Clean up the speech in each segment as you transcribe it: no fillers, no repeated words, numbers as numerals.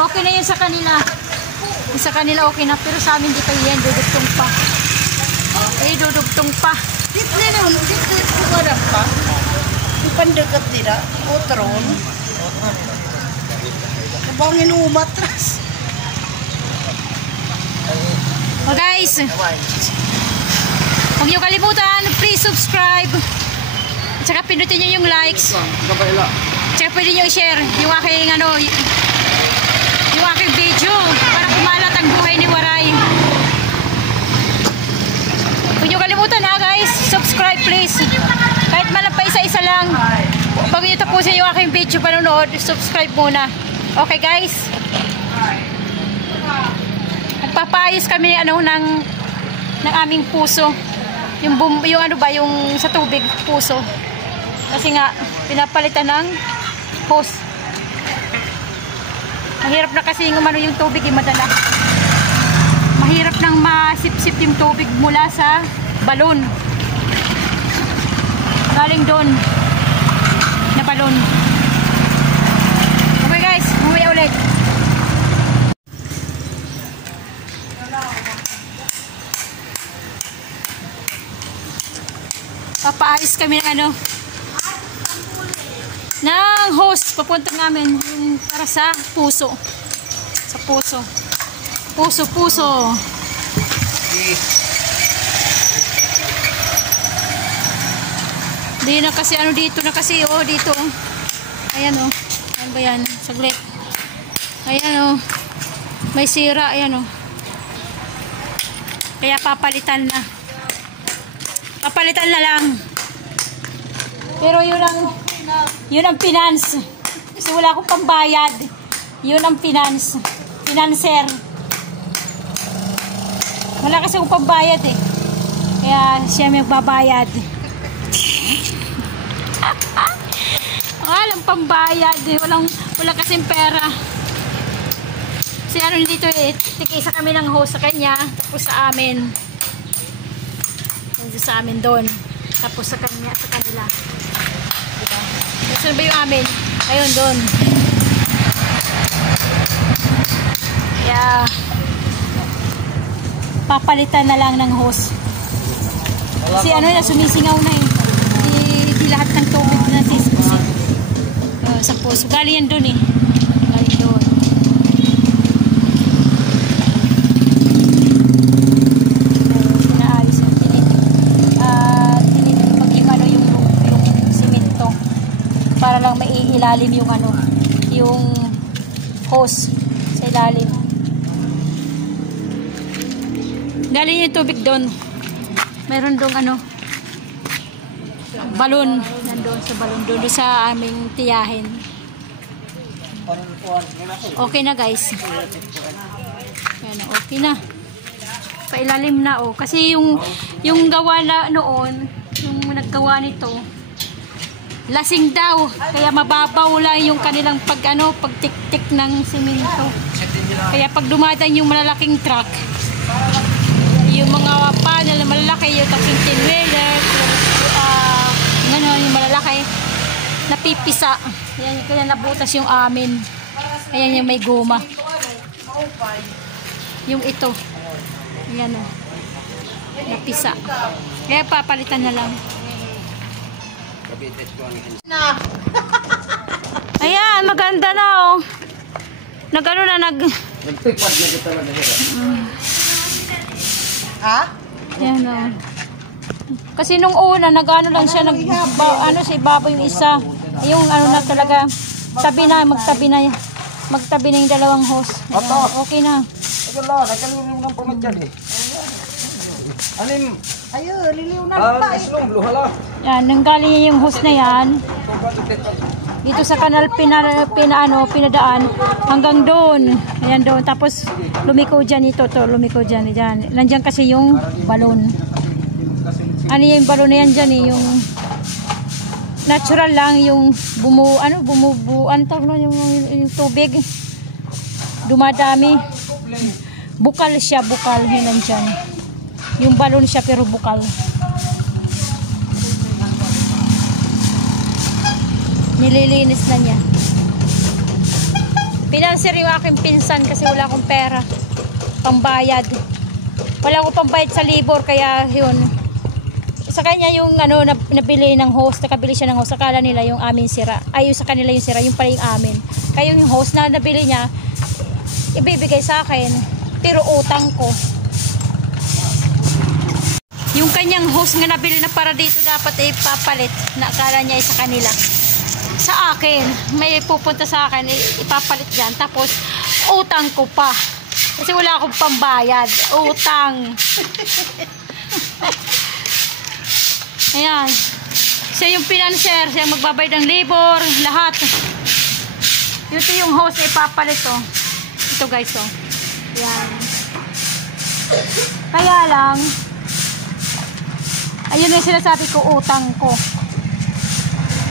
Okay na yun sa kanila. Yung sa kanila okay na. Pero sa amin di pa yan. Dudugtong pa. Okay, dudugtong pa. Dito na lang. Dito na pa. Yung pandagat nila. Otron. Kabangin umatras. Oh guys. Huwag niyo kalimutan. Please subscribe. At saka pindutin niyo yung likes. Tsaka pwede nyo i-share yung aking yung aking video para kumalat ang buhay ni Waray. Huwag nyo kalimutan ha guys, subscribe please. Kahit man pa isa-isa lang. Bago nyo tapusin yung aking video panonood, subscribe muna. Okay guys? Nagpapayos kami ng aming puso. Yung sa tubig, puso. Kasi nga, pinapalitan ng hose. Mahirap na kasi yung tubig madala. Mahirap nang masip-sip yung tubig mula sa balon. Galing doon na balon. Okay guys, mamaya ulit. Papaayos kami ng ng hose papunta namin para sa puso. Sa puso. Puso. Di na kasi dito na kasi dito. Ayan Ano ba yan? Saglit. Ayan May sira ayan Kaya papalitan na. Papalitan na lang. Pero yun ang finance. Kasi wala akong pambayad. Yun ang finance. Financer. Wala kasi akong pambayad Kaya siya may magbabayad. Walang pambayad Wala kasing pera. Kasi dito tikisa kami ng host sa kanya. Tapos sa amin. Sa amin doon. Tapos sa kanila. Diba? Saan ba yung amin? Ayun, doon. Kaya, papalitan na lang ng hose. Kasi sumisingaw na Di lahat ng tubig na siskusi. Sa puso. Galing yan doon Galing doon. Inaayos yung yung simento. Para lang maiilalim yung hose sa ilalim. Galing yung tubig doon. Meron dong balon. Nandoon sa balon. Doon sa aming tiyahin. Okay na guys. Ayan, okay na. Pailalim na Kasi yung gawa na noon, yung naggawa nito, lasing daw. Kaya mababaw lang yung kanilang pagtik-tik ng simento. Kaya pag dumadaan yung malalaking truck, yung mga panel na malalaki, yung taking tinwheeler, yung malalaki, napipisa. Kaya nabutas yung amin. Ayan yung may goma. Yung ito. Ayan napisa. Kaya papalitan na lang. Ayan, maganda na Nagpipas na kita talaga. Ha? Ayan Kasi nung una, lang siya, sa ibabaw yung isa. Yung na talaga, magtabi na yung dalawang hose. Okay na. Ayun, liliw na pa Yan, nanggaling niya yung hose na yan. Dito sa kanal pinadaan hanggang doon. Ayan doon. Tapos lumiko dyan lumiko dyan. Nandiyan kasi yung balon. Yung balon na yan dyan yung natural lang yung bumubuan yung tubig. Dumadami. Bukal siya, yun nandyan. Yung balon siya pero bukal. Nililinis na niya. Pinanser yung aking pinsan kasi wala akong pera. Pambayad. Wala akong pambayad sa libor kaya yun. Sa kanya yung ano, nabili ng host, nakabili siya ng host. Akala nila yung amin sira. Ay, yung sa kanila yung sira, yung pala yung amin. Kaya yung host na nabili niya, ibibigay sa akin. Pero utang ko. Yung kanyang host nga nabili na para dito dapat ipapalit. Na akala niya ay sa kanila. Sa akin, may pupunta sa akin, ipapalit dyan. Tapos, utang ko pa. Kasi wala akong pambayad. Utang. Ayan. Siya yung financer. Siya yung magbabayad ng labor. Lahat. Ito yung host na ipapalit, oh. Ito, guys, oh. Ayan. Kaya lang, ayun yung sinasabi ko, utang ko.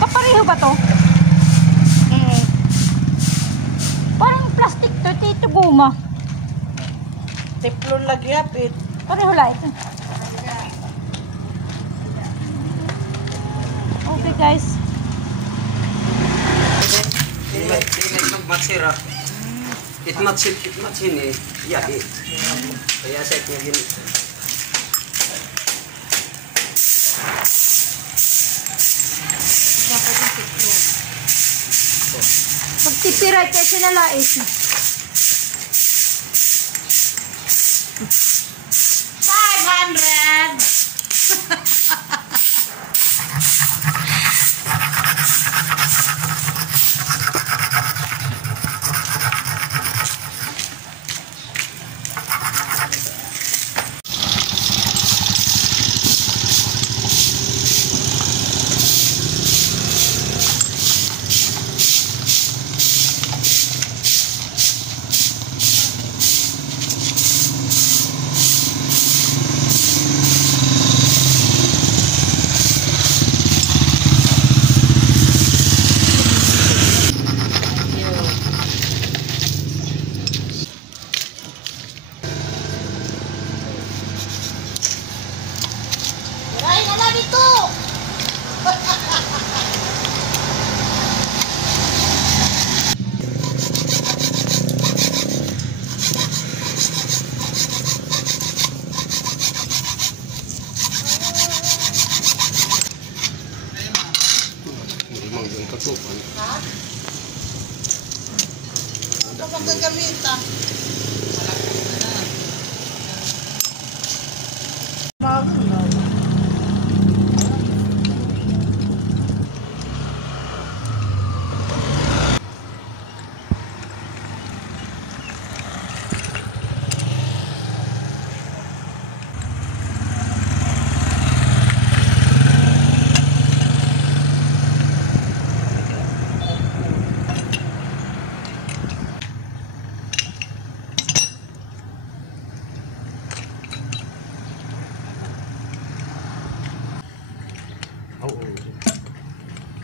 Papareho ba to? Parang plastic to, ito guma. Tiplon lagi hapit. Pareho lang ito. Okay guys. Matsira. Itmatsin eh. Ya, kaya set niya din. Magtipiray kasi nalais. 500! Ay, wala dito! Ha? Ito pang gagamitan.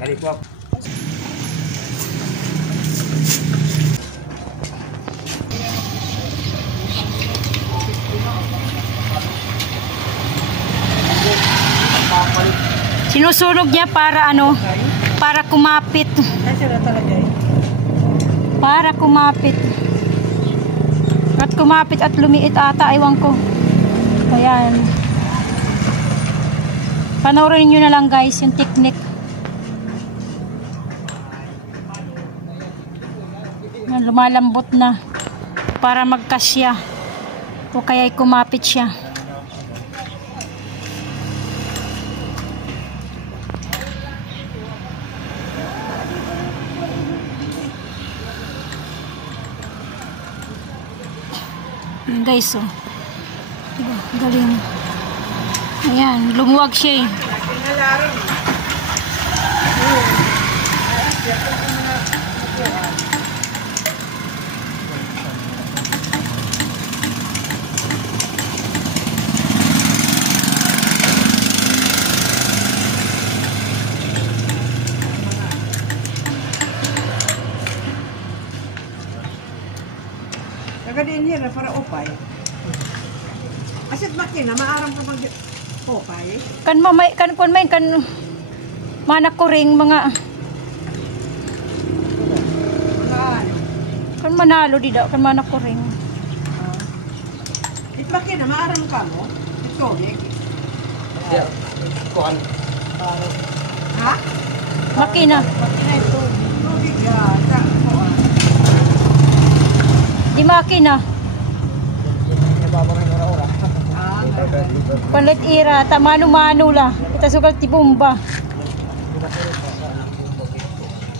Ganito ako. Sinusunog niya para ano? Para kumapit. Kasi na talaga eh. Para kumapit. At kumapit at lumiit ata, ewan ko. Ayan. Panoorin nyo na lang guys yung technique. Lumalambot na para magkasya o kaya kumapit siya. Ayan guys, oh. Diba, galing. Ayan, lumuwag siya eh. Kagadiin niya na para upay. Asit makina, maarang ka mag upay. Kan mamay kan kun may kan manak ko ring mga manalo di daw kan mana ko rin. Ipaki na maarang ka mo. Ito, Ya. Kuan. ha? Makina. Makina ito. Tubig yata. Di makina. Ah, Palit ira, ta mano-mano la. Kita sugal ti bomba.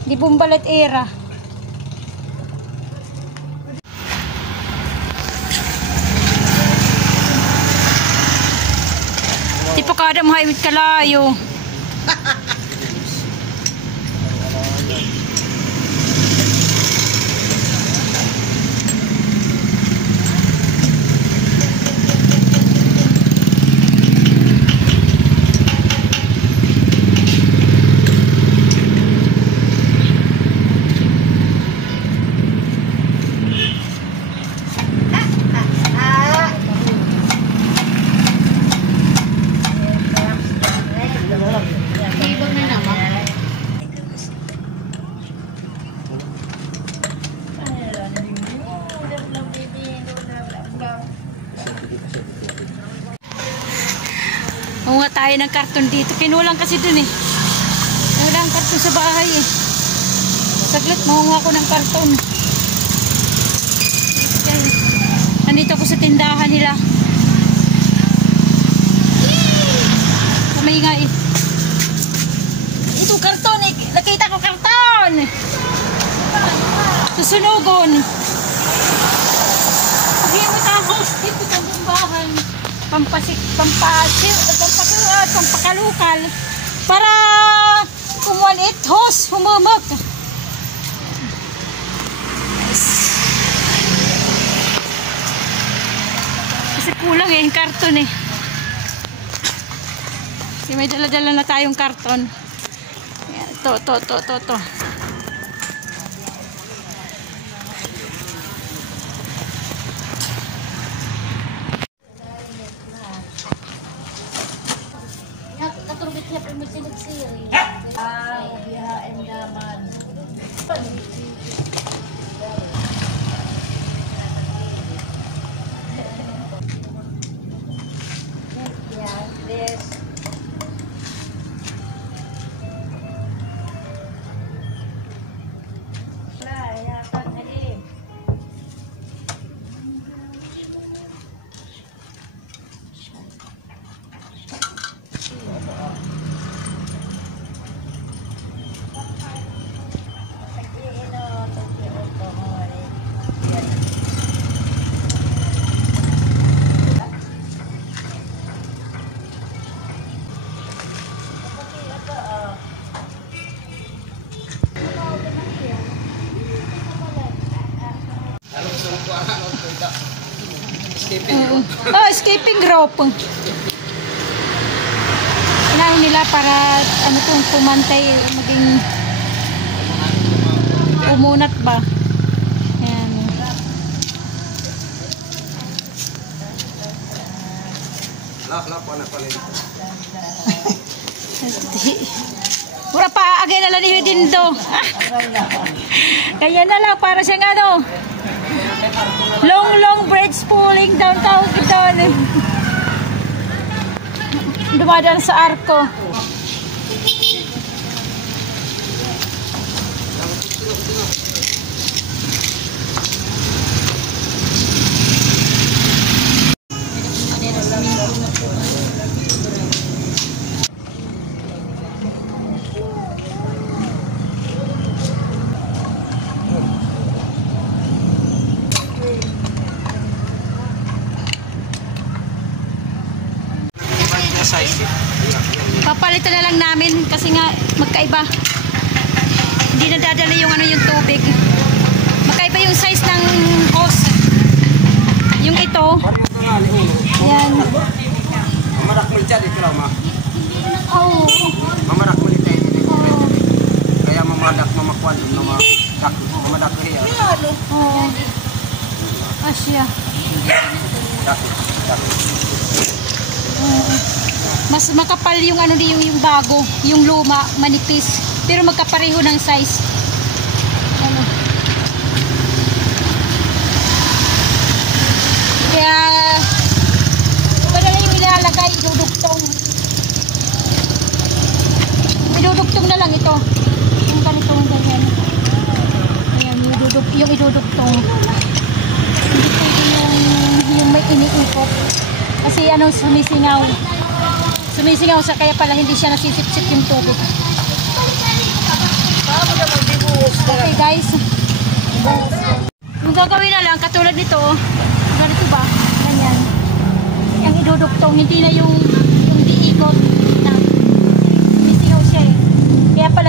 Di bomba let ira. Di pa kada mahimit kalayo. Mamunga tayo ng karton dito. Kinulang kasi dun eh. Wala ang karton sa bahay eh. Saglit, mamunga ko ng karton. Okay. Nandito ako sa tindahan nila. Kamay nga eh. Ito karton eh. Nakita ko karton. Susunugon. Pagyan mo tapos dito sa bahay. Pampakalukal para kumulit hos humamag. Kasi kulang eh yung karton eh. Kasi may dala-dala na tayong karton. Ayan, to. biyahin naman. Yan, this. Escaping rope. Inahin nila para ano kung pumantay, maging umunat ba. Ayan. Lak pa na pala dito. Mura pa agay na lang ni Dindo. Kaya na lang para siyang ano. Long bridge pulling down tawag doon. Dumadaan sa arko. Papalitan na lang namin kasi nga magkaiba. Hindi na dadala yung ano yung tubig. Magkaiba yung size ng hose. Yung ito. Yan. Mamarak mo dyan ito lang ma. Oh. Mamarak mo dito. Kaya mamakwan. Mamadak ko hiya. Oh. Asya. Mas makapal yung ano yung bago, yung luma, manipis, pero magkapareho ng size. Ano? yung idudugtong. Hindi pwede yung may iniikot. Kasi ano, sumisingaw. Sumisingaw sa kaya pala hindi siya nasisip-sip yung tubig. Okay guys. Yung gagawin na lang, katulad nito, ganito ba? Ganyan. Yung idudugtong, hindi na yung diikot na sumisingaw siya eh. Kaya pala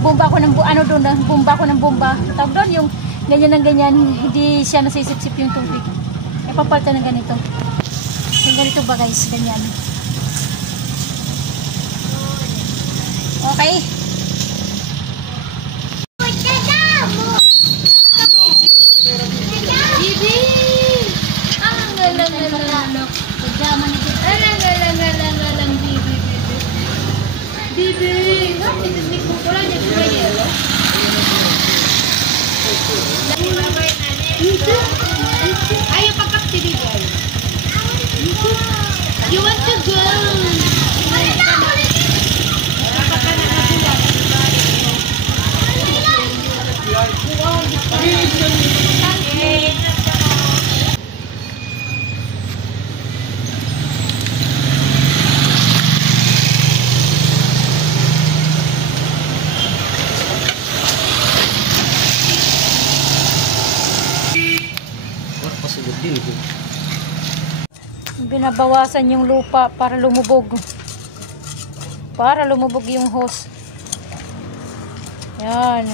bomba ko ng ano doon, bomba ko ng bomba. Tawag doon yung ganyan ng ganyan, hindi siya nasisip-sip yung tubig. Kaya papalitan ng ganito. Yung ganito ba guys, ganyan. Okay. Bibi! Ang galang-galang. Pagdaman ito. Alang-galang-galang bibi. Bibi! Hindi ko pula niya sa yelo. Ayaw pagkapti bigay. You want to go? Binabawasan yung lupa para lumubog. Para lumubog yung hose. Yan.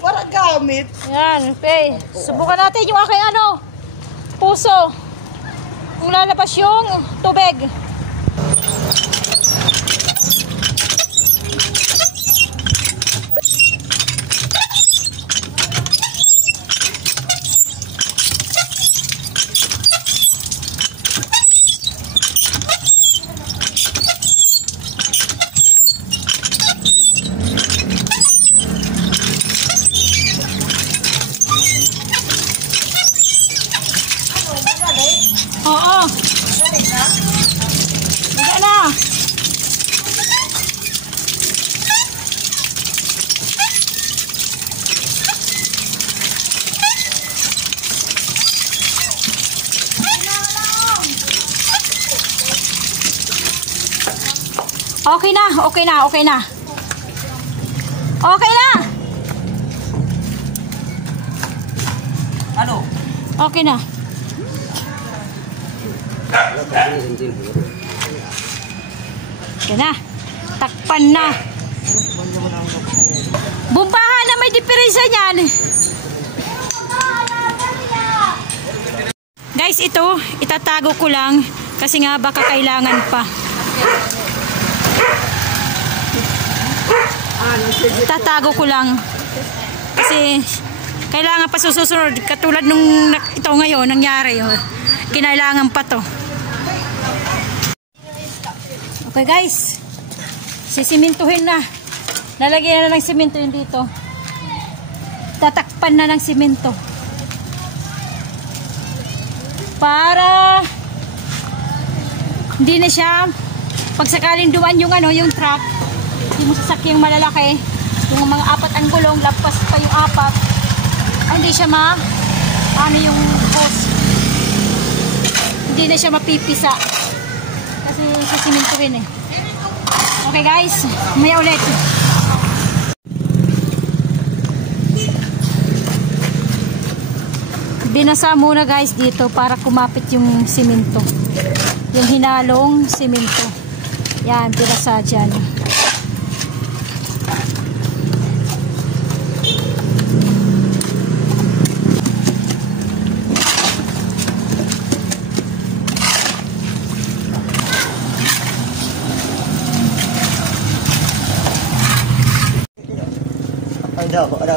Wala gamit. Yan, okay. Subukan natin yung aking ano, puso. Kung lalabas yung tubig. Oo. Hindi na. Okay na, okay na, okay na. Okay na. Ano? Okay na. Okay na. Takpan na. Bumbahan na may diferensya niyan. Guys, ito, itatago ko lang kasi nga baka kailangan pa. Itatago ko lang kasi kailangan pa susunod katulad nung ito ngayon nangyari. Kinailangan pa to. Okay guys, sisimintuhin na. Lalagyan na ng simento yun dito. Tatakpan na ng simento. Para hindi na siya pag sakaling dumaan yung ano, yung truck, hindi mo sasakyan yung malalaki, yung mga apat ang gulong, lagpas pa yung apat, ay, hindi siya ano yung hose, hindi na siya mapipisa kasi sisimintuhin eh. Okay guys, maya ulit. Binasa muna guys dito para kumapit yung simento, yung hinalong simento. Yan, binasa dyan.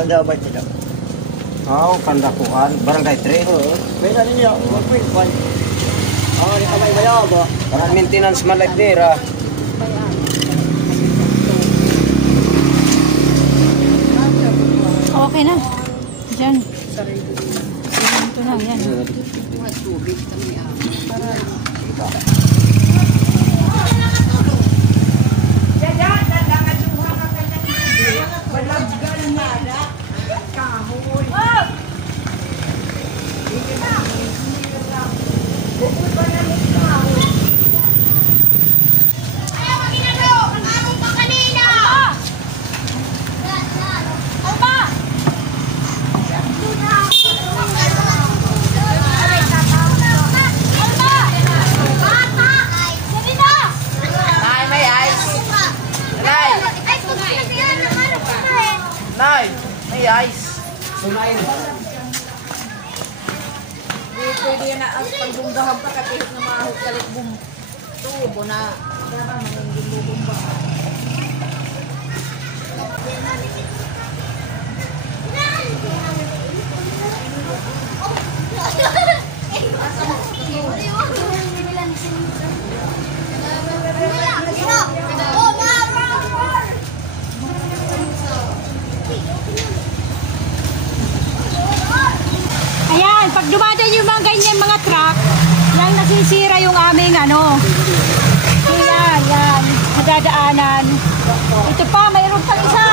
Ada ba ito? Kandakuan, barangay 3. Oo. Pwede ninyo, mag-point. Di kamay bayaw ba? Parang maintenance man like there. Okay na. Diyan. Ito na, yan. Pwede yan na ang pagbunggahan pa kapihit na mahal kalit bum. Tubo na. Dapat mangingging bumba. Ayan, pag dumating yung mga ganyan mga truck, lang nasisira yung aming ano. Ayan, yan, madadaanan. Ito pa, mayroon pa isa.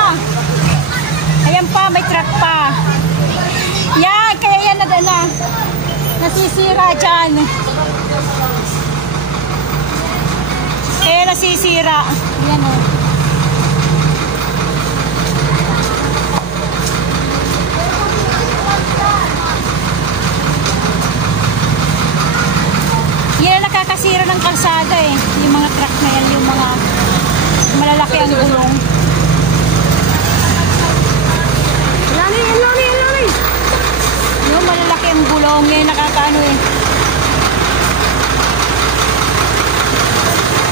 Ayan pa, may truck pa. Yan, kaya yan na nasisira dyan. Kaya nasisira. Ayan o. Yan ang nakakasira ng kalsada eh. Yung mga truck na yan, yung mga malalaki ang gulong. Lali! Yung malalaki ang gulong, yan nakakaano eh.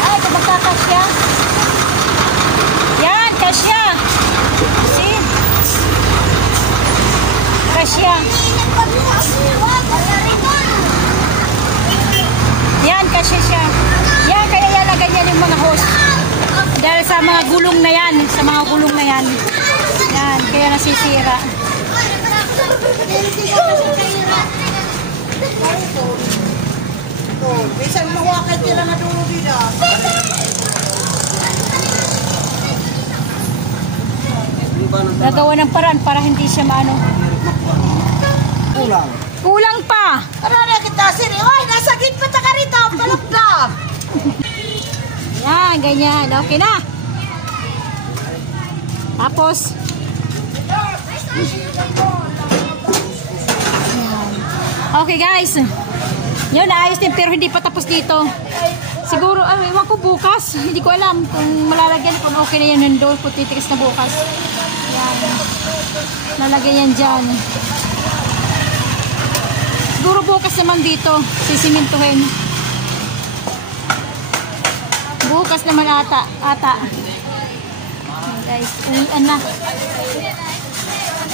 Ay, ito magkakasya. Yan, kasya. See? Kasya. Yan, kasi siya. Yan, kaya yan na ganyan yung mga hose. Dahil sa mga gulong na yan, yan, kaya nasisira. Bisan mawakit nila na dulo dito. Nagawa ng paraan para hindi siya maano. Kulang pa. Karana kita sini. Oy, nasa gitna ta ka rito. Palap na. Yan, ganyan. Okay na. Tapos, okay guys. Yun, naayos din pero hindi pa tapos dito. Siguro, ewan ko bukas. Hindi ko alam kung malalagyan, kung okay na yan nandun. Kung titikas na bukas. Yan. Lalagyan yan dyan. Siguro bukas naman dito. Sisimintuhin. Bukas naman ata. Guys, uwian na.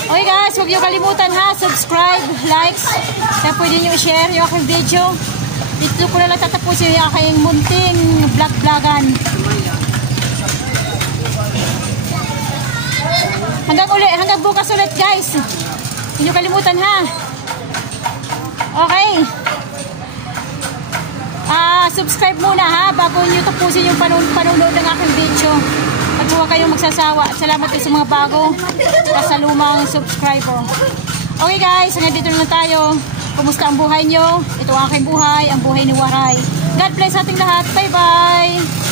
Okay guys, huwag niyo kalimutan ha. Subscribe, likes. Kaya pwede niyo i-share yung aking video. Dito ko na lang tatapusin yung aking munting vlog-vlogan. Hanggang bukas ulit guys. Huwag niyo kalimutan ha. Okay. Subscribe muna ha bago niyo tapusin yung panonood ng aking video. At huwag kayong magsasawa. Salamat din sa mga bago at sa lumang subscriber. Okay guys, hanggang dito na tayo. Kumusta ang buhay nyo? Ito ang aking buhay, ang buhay ni Waray. God bless ating lahat. Bye bye!